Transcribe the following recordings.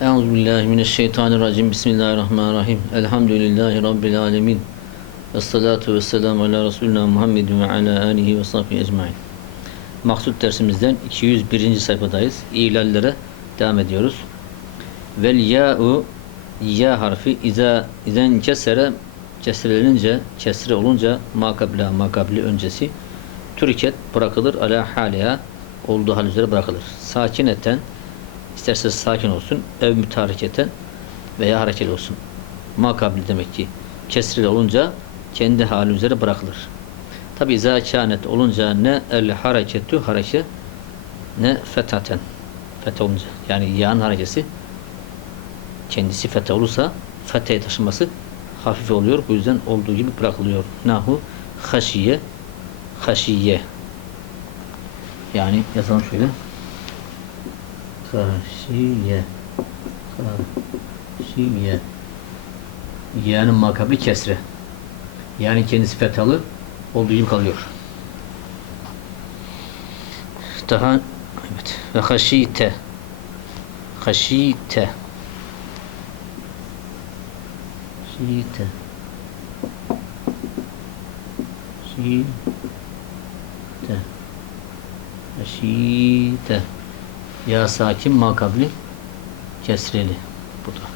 Euzu billahi mineşşeytanirracim. Bismillahirrahmanirrahim. Elhamdülillahi rabbil alamin. Ves salatu vesselamu ala Resulina Muhammedin ve ala alihi ve sahbihi ecmaîn. Maksut dersimizden 201. sayfadayız. İlallere devam ediyoruz. Vel ya'u ya harfi iza izen kesere kesrelenince kesre olunca makabla makabli öncesi türket bırakılır ala haliha olduğu hal üzere bırakılır. Sakineten isterse sakin olsun ev mütareketen veya hareketli olsun. Makabli demek ki kesreli olunca kendi hali üzere bırakılır. Tabi izâ kânet olunca ne el hareketu hareket ne fetaten fethe olunca yani yağın harekesi kendisi fethe olursa fetheye taşıması hafif oluyor. Bu yüzden olduğu gibi bırakılıyor. Nahu haşiye haşiye yani yazalım şöyle haşiye haşiye yani makabli kesre yani kendisi fethalı olduğu gibi kalıyor. Daha evet ve haşite haşite Şiite. Şiite. Şiite. Ya sakin makabli kesreli. Bu da.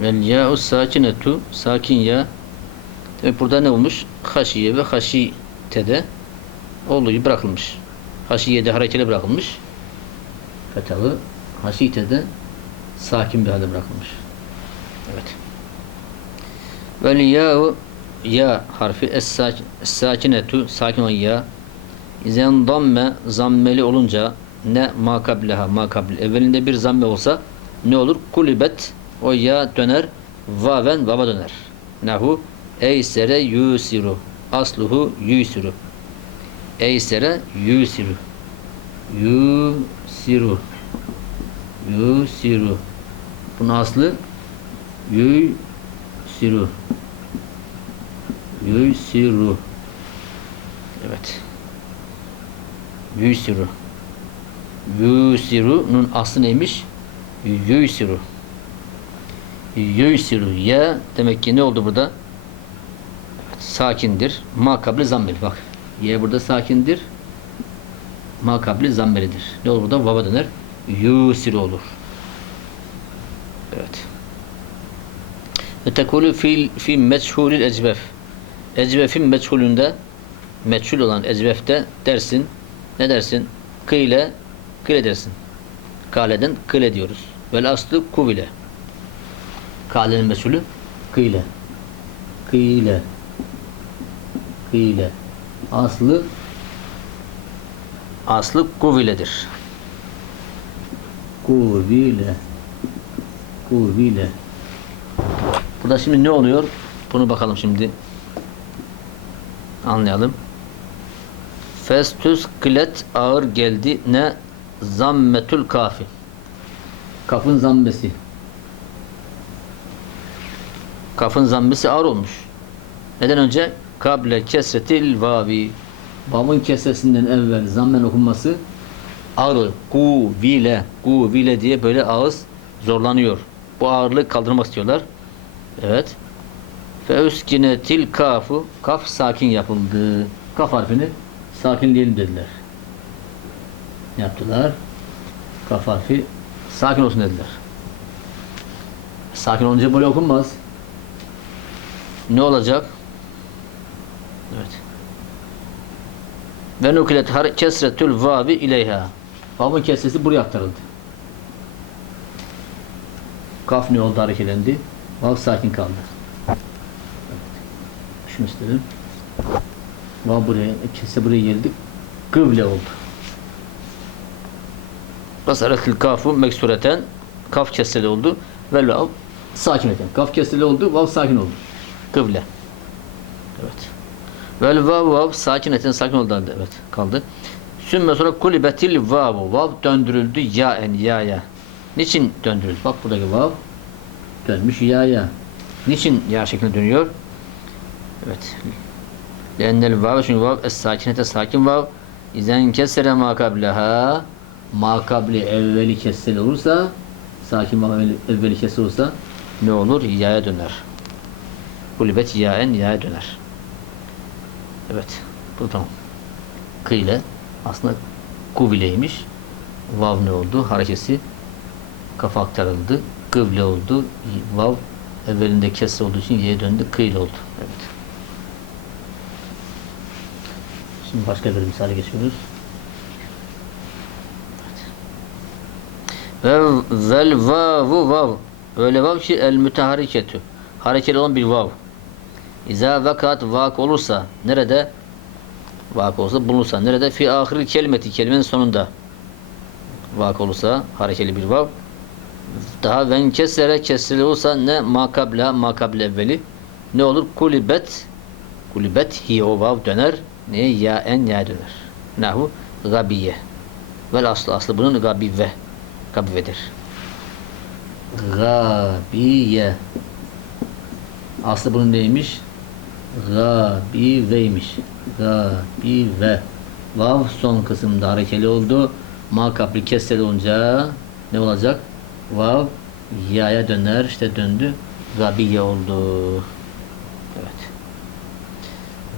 Vel ya'u sakinetu sakin ya. Demek burada ne olmuş? Haşiye ve haşitede olduğu bırakılmış. Haşiyede harekeli bırakılmış. Fetalı. Haşitede sakin bir halde bırakılmış. Evet. Vel ya'u ya harfi es sakinetu sakin olan ya izen damme zammeli olunca ne makableha makabl evvelinde bir zamme olsa ne olur? Kulibet o ya döner vaven vava döner. Nahu eysere yusiru asluhu yusiru. Eysere yusiru yusiru yusiru. Bunun aslı yusiru yusiru. Evet yusiru yusiru'nun aslı neymiş? Yusiru yusiru ya demek ki ne oldu burada? Sakindir. Makabli zammeli bak. Ye burada sakindir makabli zammelidir ne olur burada? Vava döner. Yusiru olur. Evet. Ve tekulu fi, fi meçhulil ecvef. Ecvefin meçhulünde meçhul olan ecvefte dersin. Ne dersin? Kıyle kıyle dersin. Kaleden kıyle diyoruz. Vel aslı kuvile. Kalenin meçhulü kıyle. Kıyle. Kıyle. Aslı aslı kuviledir. Kuvile kuvile. Burada şimdi ne oluyor? Bunu bakalım şimdi. Anlayalım. Festüs klet ağır geldi ne zammetül kafi. Kafın zammesi. Kafın zammesi ağır olmuş. Neden önce? Kable kesretil vavi. Vavın kesresinden evvel zammen okunması ağır. Kuvile, kuvile diye böyle ağız zorlanıyor. Bu ağırlığı kaldırmak istiyorlar. Evet. Feuskinetil kafu kaf sakin yapıldı. Kaf harfini sakinleyelim dediler. Ne yaptılar? Kaf harfi sakin olsun dediler. Sakin olunca böyle okunmaz. Ne olacak? Evet. Ve nukilet kesretül vavi ileyha. Vavın kesresi buraya aktarıldı. Kaf ne oldu hareketlendi. Vav sakin kaldı. Evet. Şunu istedim. Vav buraya, kese buraya geldi. Kıble oldu. Basaretil kafu meksureten kaf kesreli oldu. Ve vav sakin eden. Kaf kesreli oldu. Vav sakin oldu. Kıble. Evet. Vel vav vav sakin eten sakin oldu. Evet kaldı. Sümme sonra kulibetil vavu. Vav döndürüldü ya en ya ya. Niçin döndürülür? Bak buradaki vav dönmüş ya ya. Niçin ya şeklinde dönüyor? Evet. Lennel vav çünkü vav es sakinete sakin vav izen kesere ma kableha makabli evveli kessel olursa sakin makabli evveli kessel olursa ne olur? Ya'ya döner. Kulibet ya'en ya'ya döner. Evet. Bu tamam. Kıyle aslında kubileymiş. Vav ne oldu? Harekesi kafa aktarıldı. Kıble oldu. Vav evvelinde kesre olduğu için y'ye döndü. Kıyle oldu. Evet. Şimdi başka bir misale geçiyoruz. Ve vel vavu vav. Öyle vav ki el mütehariketü. Hareketli olan bir vav. İza vakat vak olursa nerede? Vak olursa bulunursa nerede? Fi ahiril kelimeti kelimenin sonunda. Vak olursa hareketli bir vav. Daha ven kesere kesreli olursa ne makabla makable evveli ne olur? Kulibet kulibet hi o vav döner. Ne ya en ya döner. Nahu gabiye. Vel aslı aslı bunun gabive. Gabivedir. Gabiye. Aslı bunun neymiş? Gabiveymiş. Gabive. Vav son kısımda harekeli oldu. Makapli kesreli olunca ne olacak? Vav ya'ya döner. İşte döndü. Gabiye oldu. Evet.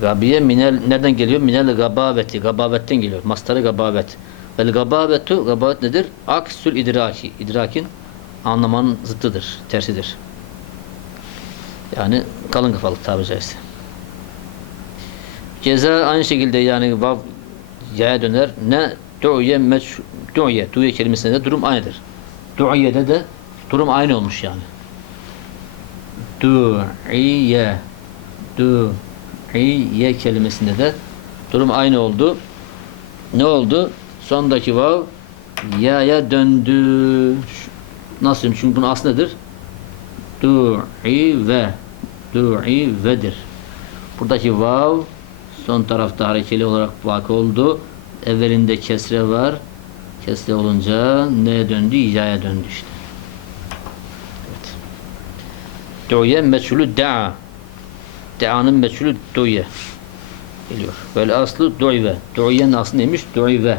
Gabiye minel nereden geliyor? Minel gabaveti. Gabavetten geliyor. Mastarı gabavet. Vel gabavetu gabavet nedir? Aksül idraki. İdrakin anlamanın zıttıdır. Tersidir. Yani kalın kafalık tabiri caizse. Ceza aynı şekilde yani vav ya'ya döner. Ne du'ye meç du'ye du'ye kelimesinde de durum aynıdır. Du'ye'de de durum aynı olmuş yani. Du'iye du'iye kelimesinde de durum aynı oldu. Ne oldu? Sondaki vav ya'ya döndü. Nasıl? Çünkü bunun aslı nedir? Du'i ve du'i vedir. Buradaki vav son tarafta harekeli olarak vakı oldu. Evvelinde kesre var. Kesre olunca neye döndü? İya'ya döndü işte. Evet. Du'ye meçhulü da'a. Da'anın meçhulü du'ye. Geliyor. Böyle aslı du'ive. Du'iye'nin aslı neymiş? Du'ive.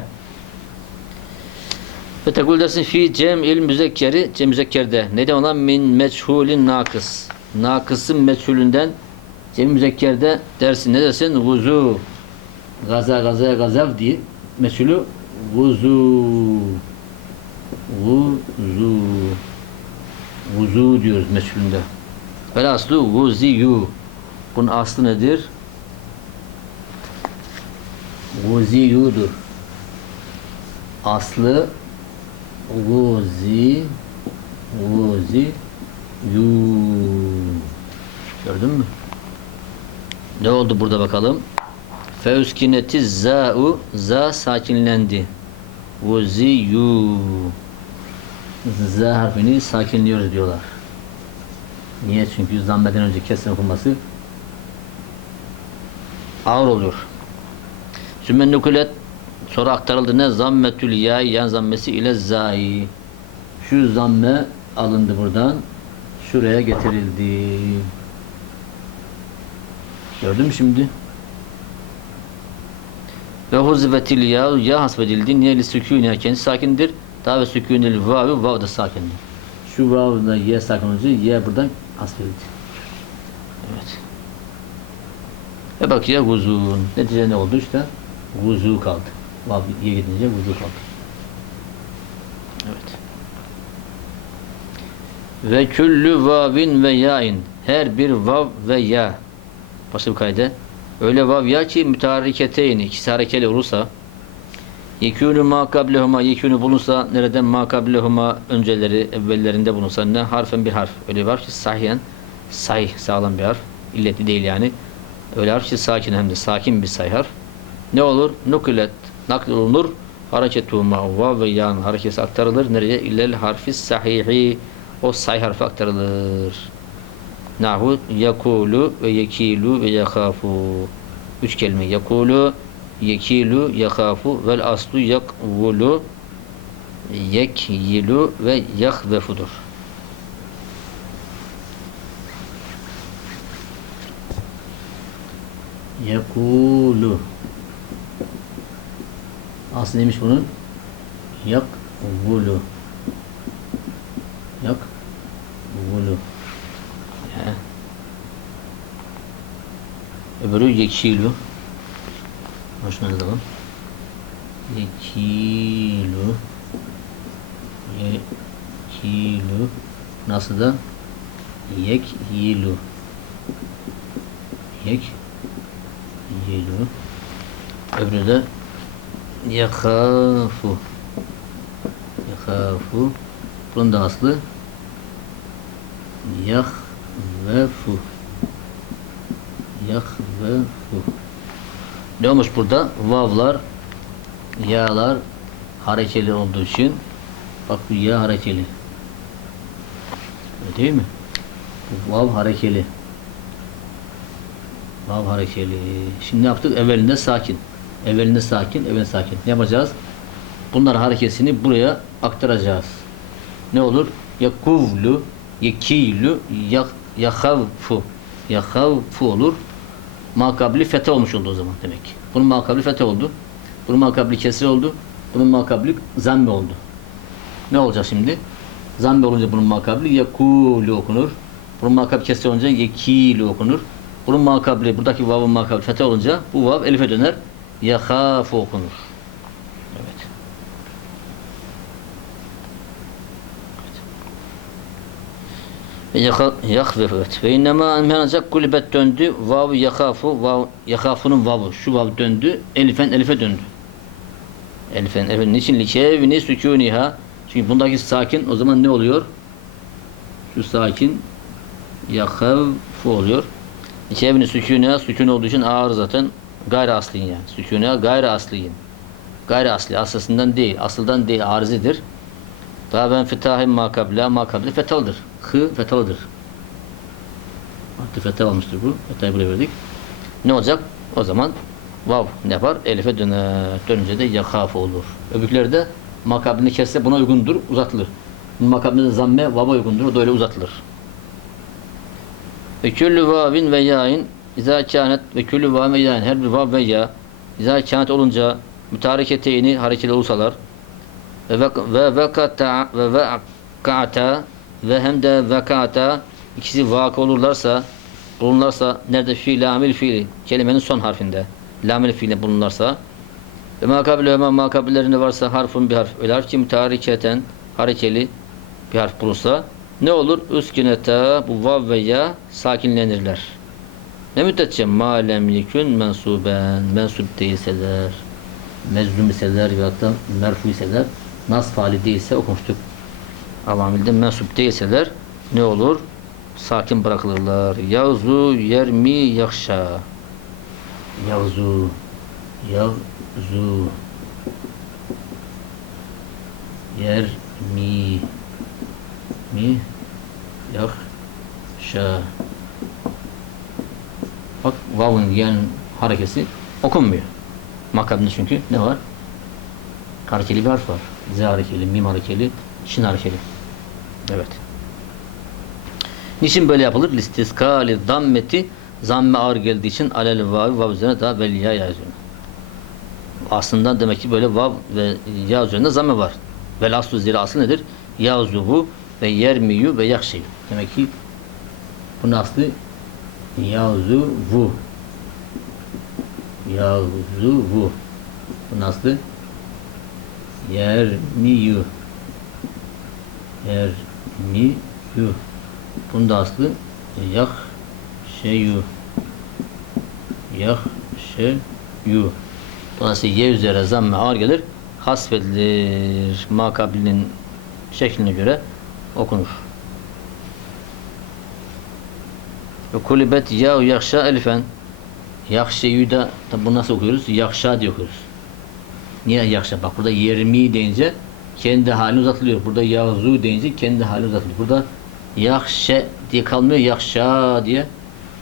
Ve tekul dersin fi cem'il müzekkeri cem müzekkerde. Neden ona min meçhulin nakıs. Nakısın meçhulünden cem müzekkerde dersin. Ne dersin? Vuzu. Gaza gaza gazav diye. Meçhulü vuzu. Vuzu. Vuzu diyoruz meçhulünde. Ve aslı vuziyu. Bunun aslı nedir? Vuziyudur. Aslı Vuzi Vuzi Yu Gördün mü? Ne oldu burada bakalım? Feuskineti za'u za sakinlendi. Vuzi yu Z harfini sakinliyoruz diyorlar. Niye? Çünkü zammeden önce kesin okunması ağır oluyor. Sümme nukulet Sonra aktarıldı ne? Zammetül ya yan zammesi ile zai. Şu zamme alındı buradan. Şuraya getirildi. Gördün mü şimdi? Ve huzvetil ya ya hasbedildi. Niye li sükûne kendisi sakindir. Daha ve sükûnel vavi vav da sakindir. Şu vav da ye sakin olunca ye buradan hasbedildi. Evet. Ve bak ya huzun. Netice ne oldu işte? Huzu kaldı. Vav ye gidince vuzu kaldı. Evet. Ve küllü vavin ve yain. Her bir vav ve ya. Başka bir kaydı. Öyle vav ya ki müteharriketeyn ikisi harekeli olursa yekûnü ma kablehuma yekûnü bulunsa nereden ma kablehuma önceleri evvellerinde bulunsa ne harfen bir harf. Öyle var ki sahiyen sahih sağlam bir harf. illetli değil yani. Öyle harf ki sakin hem de sakin bir sahih harf. Ne olur? Nukilet nakl olunur. Hareketu ma'va ve yan harekesi aktarılır. Nereye? İllel harfi sahihi. O sahih harfi aktarılır. Nahu yakulu ve yekilu ve yakhafu. Üç kelime. Yakulu, yekilu, yakhafu vel aslu yakvulu yekyilu ve yakhvefudur. Yekulu. Aslı neymiş bunun? yak vulu yak vulu ya. öbürü yekilu. Başına yazalım yekilu. Yekilu. Nasıl da? Yek yilu yek yilu öbürü de yakafu yakafu bunun da aslı yahvefu yahvefu ne olmuş burada? Vavlar yağlar harekeli olduğu için bak bu ya harekeli. Değil mi? Bu vav harekeli vav harekeli şimdi ne yaptık? evvelinde sakin evvelinde sakin, evvelinde sakin ne yapacağız? bunlar hareketini buraya aktaracağız ne olur? yakuvlu yekilu yak, yakavfu yakavfu olur makabli fete olmuş oldu o zaman demek. Bunun makabli fete oldu. Bunun makabli kesri oldu. Bunun makabli zamme oldu. Ne olacak şimdi? Zamme olunca bunun makabli yekulu okunur. Bunun makabli kesri olunca yekilu okunur. Bunun makabli, buradaki vavın makabli fete olunca bu vav elife döner. Yekhafu okunur. Evet. Yakvef evet. Ve innema ancak kulibet döndü. Vav yakafu. Vav yakafunun vavı. Şu vav döndü. Elifen elife döndü. Elifen elife. Niçin? Likevini sükuniha. Çünkü bundaki sakin o zaman ne oluyor? Şu sakin yakavfu oluyor. Likevini sükuniha. Sükun olduğu için ağır zaten. Gayri asliyin yani. Sükuniha gayri asliyin. Gayri asli. Aslından değil. Asıldan değil. Arzidir. Daha ben fitahim makabla. Makabli fetalıdır. Hı fetalıdır. Artık feta olmuştur bu. Fetayı buraya verdik. Ne olacak? O zaman vav ne yapar? Elife döner. Dönünce de yakafı olur. Öbürlerde makabini kesse buna uygundur. Uzatılır. Makabinde zamme vava uygundur. O da öyle uzatılır. Ve küllü vavin ve yâin İzâ kânet ve küllü vavin ve yâin. Her bir vav ve ya İzâ kânet olunca mütareketeyni harekeli olsalar ve ve ve vekata ve hem de vekata ikisi vakı olurlarsa bulunurlarsa nerede fiil amil fiili kelimenin son harfinde lamil fiili bulunurlarsa ve makabile ve makabillerinde varsa harfun bir harf. Öyle harf ki mütareketen harekeli bir harf bulunsa ne olur? Üskünete bu vav ve ya sakinlenirler. Ne müddetçe malem yekün mensuben mensup değilseler mezlum iseler ya da merfu iseler nas faali değilse okumuştuk. Avamilde mensup değilseler ne olur? Sakin bırakılırlar. Yavzu yermi yakşa. Yavzu Yavzu Yermi Mi Yakşa Bak vavun yani harekesi okunmuyor. Makabinde çünkü ne var? Harekeli bir harf var. Z harekeli, mim harekeli, şin harekeli. Evet. Niçin böyle yapılır? Listiskali zammeti zamme ağır geldiği için alel vav vav üzerine daha vel ya yazıyor. Aslında demek ki böyle vav ve ya üzerinde zamme var. Vel zira aslı nedir? Yazuhu ve yermiyu ve yakşeyu. Demek ki bunun aslı yazuvu. Yazuvu. Bunun aslı yermiyu. Yermiyu. Bunun da aslı yak şeyu. Yak şeyu. Dolayısıyla ye üzere zamme ağır gelir. Hasfedilir. Makabilin şekline göre okunur. Ve kulibet ya yakşa elifen. Yakşeyu da tabi nasıl okuyoruz? Yakşa diye okuyoruz. Niye yakşa? Bak burada yermi deyince kendi hali uzatılıyor. Burada yazu deyince kendi hali uzatılıyor. Burada yakşe diye kalmıyor. Yakşa diye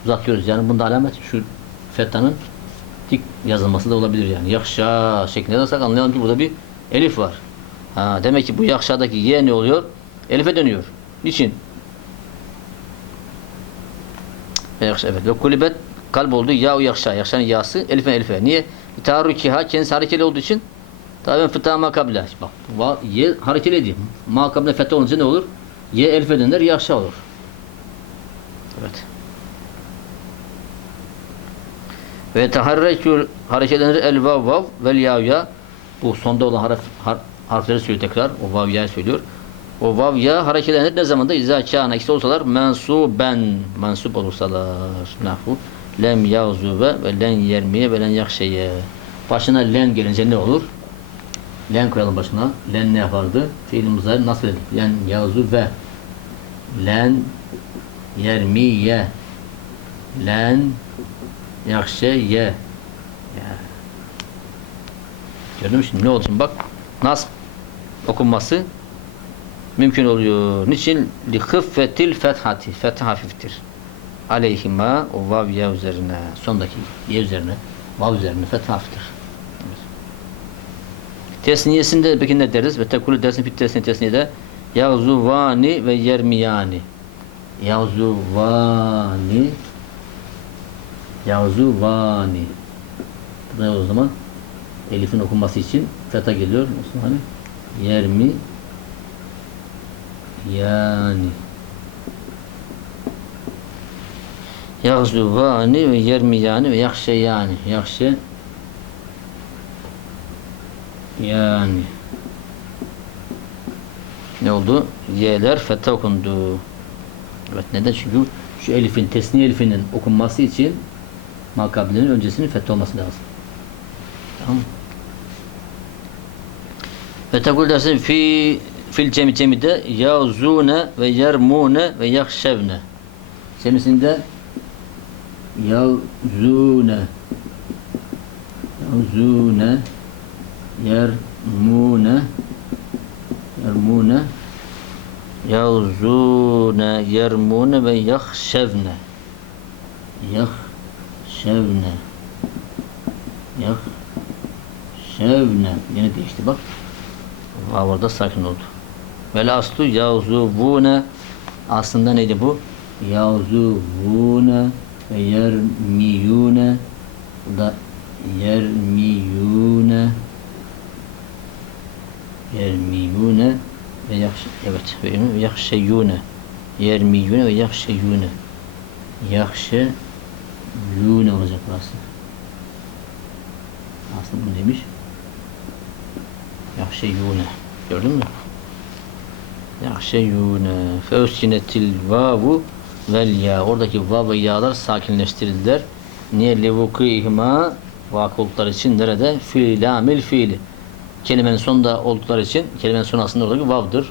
uzatıyoruz. Yani bunda alamet şu fettanın dik yazılması da olabilir yani. Yakşa şeklinde yazarsak anlayalım ki burada bir elif var. Ha, demek ki bu yakşadaki ye ne oluyor? Elife dönüyor. Niçin? Yakşa evet. Ve kulibet kalp oldu. Ya yakşa. Yakşanın yası elife elife. Niye? Tarukiha kendisi harekeli olduğu için Tabi ben fıtha makabile. Bak ye hareketli edeyim. Makabile fetha olunca ne olur? Ye elife döner yaşa olur. Evet. Ve taharrekül hareketlenir el vav vav vel yav ya. Bu sonda olan harf, har, harfleri söylüyor tekrar. O vav ya söylüyor. O vav ya hareketlenir ne zaman da izâ kâne ikisi olsalar mensuben mensup olursalar. Nahu. Lem yağzu ve len yermiye ve len yakşeye. Başına len gelince ne olur? Len koyalım başına. Len ne yapardı? Fiil muzari nasıl dedik? Len yağzu ve len yermiye len yakşeye ya. Gördün mü şimdi ne oldu şimdi bak nasıl okunması mümkün oluyor. Niçin? Li hıffetil fethati. Fetha hafiftir. Aleyhima o vav ya üzerine sondaki ye üzerine vav üzerine fetha hafiftir. Tesniyesinde peki ne deriz? Ve tekulü dersin fit tesniye tesniyede yazuvani ve yermiyani. Yazuvani Yazuvani. Bu da o zaman Elif'in okunması için feta geliyor. Hani yermi yani Yazuvani ve yermi yani ve yakşe yani. Yakşe yani ne oldu? Y'ler feta okundu. Evet neden? Çünkü şu elifin, tesniye elifinin okunması için makabilenin öncesinin fetha olması lazım. Tamam? Ve tekul dersin fi fil cemi cemide yazune ve yermune ve yakşevne. Cemisinde yazune. Yazune yermune yermune yazune yermune ve yakşevne yakşevne yakşevne yine değişti bak. Vav orada sakin oldu vel aslu yazuvune aslında neydi bu yazuvune ve yermiyune da yermiyune yermiyune ve yakş evet ve yakşeyune yermiyune ve yakşeyune yakşe yune olacak burası. Aslında bu demiş. Yakşeyune. Gördün mü? Yakşeyune. Fevsinetil vavu vel ya. Oradaki vav ve ya'lar sakinleştirildiler. Niye levukihima vakı için nerede? Fiilamil fiili. Kelimenin sonunda oldukları için kelimenin sonu aslında oradaki vav'dır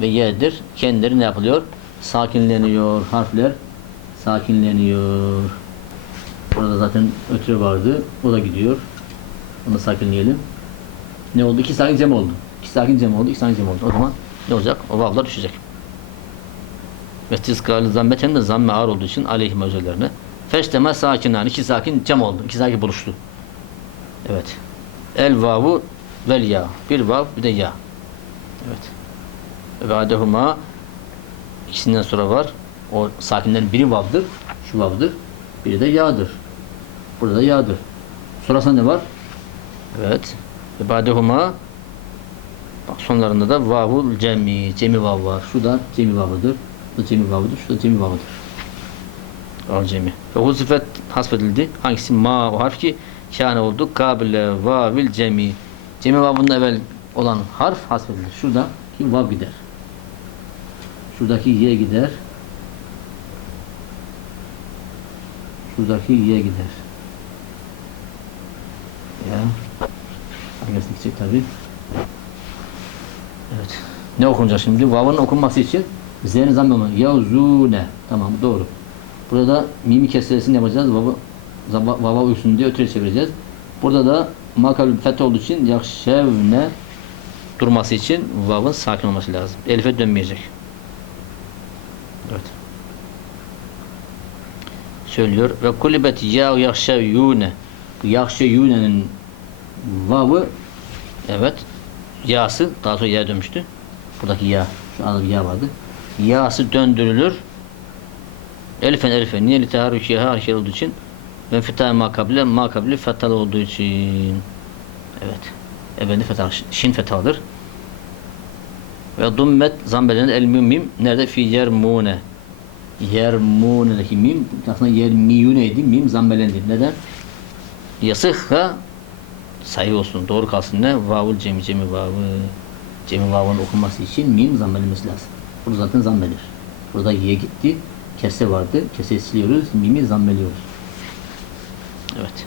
ve ye'dir. Kendileri ne yapılıyor? Sakinleniyor. Harfler sakinleniyor. Burada zaten ötürü vardı. O da gidiyor. Onu sakinleyelim. Ne oldu? İki sakin cem oldu. İki sakin cem oldu. İki sakin cem oldu. O zaman ne olacak? O vavlar düşecek. Ve tizkâlı zammeten de zamme ağır olduğu için aleyhime üzerlerine. Feşteme sakinan. iki sakin cem oldu. İki sakin buluştu. Evet. El vavu vel ya. Bir vav bir de ya. Evet. Ve adehuma ikisinden sonra var. O sakinlerin biri vavdır. Şu vavdır. Biri de yağdır. Burada da yağdır. Sonrasında ne var? Evet. Ve badehuma bak sonlarında da vavul cemi. Cemi vav var. Şu da cemi vavıdır. Bu cemi vavıdır. Şu da cemi vavıdır. Al cemi. Ve huzifet hasfedildi. Hangisi? Ma o harf ki kâne oldu. Kabile vavil cemi. Cemi vavından evvel olan harf hasfedilir. Şurada ki vav gider. Şuradaki ye gider. Şuradaki ye gider. Ya. Hangisini gidecek tabi. Evet. Ne okunacak şimdi? Vav'ın okunması için Z'nin zamm olmalı. Yazune. Tamam doğru. Burada mimi kesiresini yapacağız. Zava- vava uysun diye ötüre çevireceğiz. Burada da makal feth olduğu için yakşevne durması için vav'ın sakin olması lazım. Elife dönmeyecek. Evet. Söylüyor. Ve kulibet ya yakşevune. Bu yakşevüne'nin vav'ı evet yası daha sonra ya dönmüştü. Buradaki ya. Şu anda bir ya vardı. Yası döndürülür. Elifen elifen. Niye li teharrükiye hareket olduğu için ve fetah makabile makabili fetalı olduğu için. Evet. Ebedi fetha, şin fethadır. Ve dummet zambelenin el mim nerede fi yermune yermune'deki mim aslında yermiyuneydi mim zambelendi. Neden? Yasıhha sayı olsun doğru kalsın ne? Vavul cemi cemi vavı cemi vavın okunması için mim zambelenmesi lazım. Burada zaten zambelir. Burada ye gitti. Kese vardı. Kese siliyoruz. Mimi zambeliyoruz. Evet.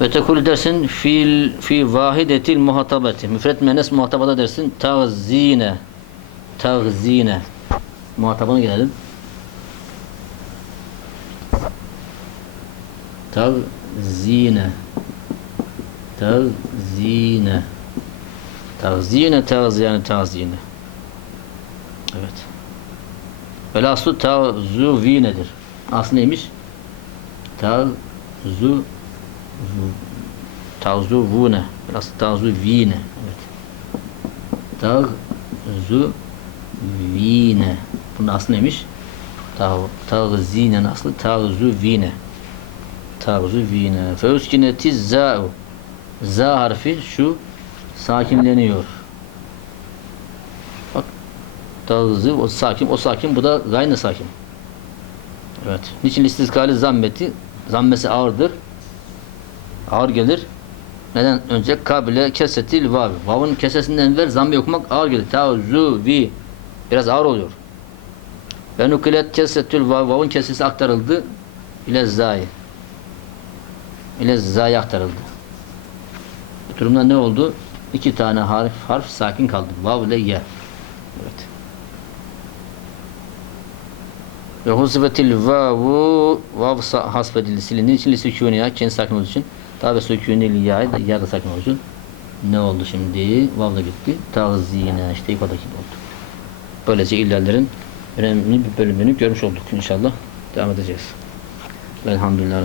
Ve tekul dersin fil fi vahidetil muhatabeti. Müfret menes muhatabada dersin tazine. Tazine. Muhatabına gelelim. Tazine. Tazine. Tazine taziyane tazine. Evet. Velhaslı tazuvinedir. Aslı neymiş? Tazu Tazuvune. Biraz tazuvine. Evet. Tazuvine. Bunun aslı neymiş? Tav Tazinen aslı tazuvine. Tazuvine. Feuskineti za'u. Za harfi şu sakinleniyor. Bak. Tazı o sakin, o sakin, bu da gayne sakin. Evet. Niçin istizkali zammeti? Zammesi ağırdır ağır gelir. Neden? Önce kabile kesetil vav. Vav'ın kesesinden ver zammı okumak ağır gelir. Tazu vi. Biraz ağır oluyor. Ve nukilet kesetül vav. Vav'ın kesesi aktarıldı. ile zai. İle zai aktarıldı. Bu durumda ne oldu? İki tane harf, harf sakin kaldı. Vav ile ye. Evet. Ve husbetil vavu vav hasfedildi silindi için lisükûni ya kendi sakin olduğu için ve sükûni ya ya da sakin olduğu için ne oldu şimdi? Vav da gitti. Tazine işte ifadaki oldu. Böylece illerlerin önemli bir bölümünü görmüş olduk inşallah. Devam edeceğiz. Velhamdülillah.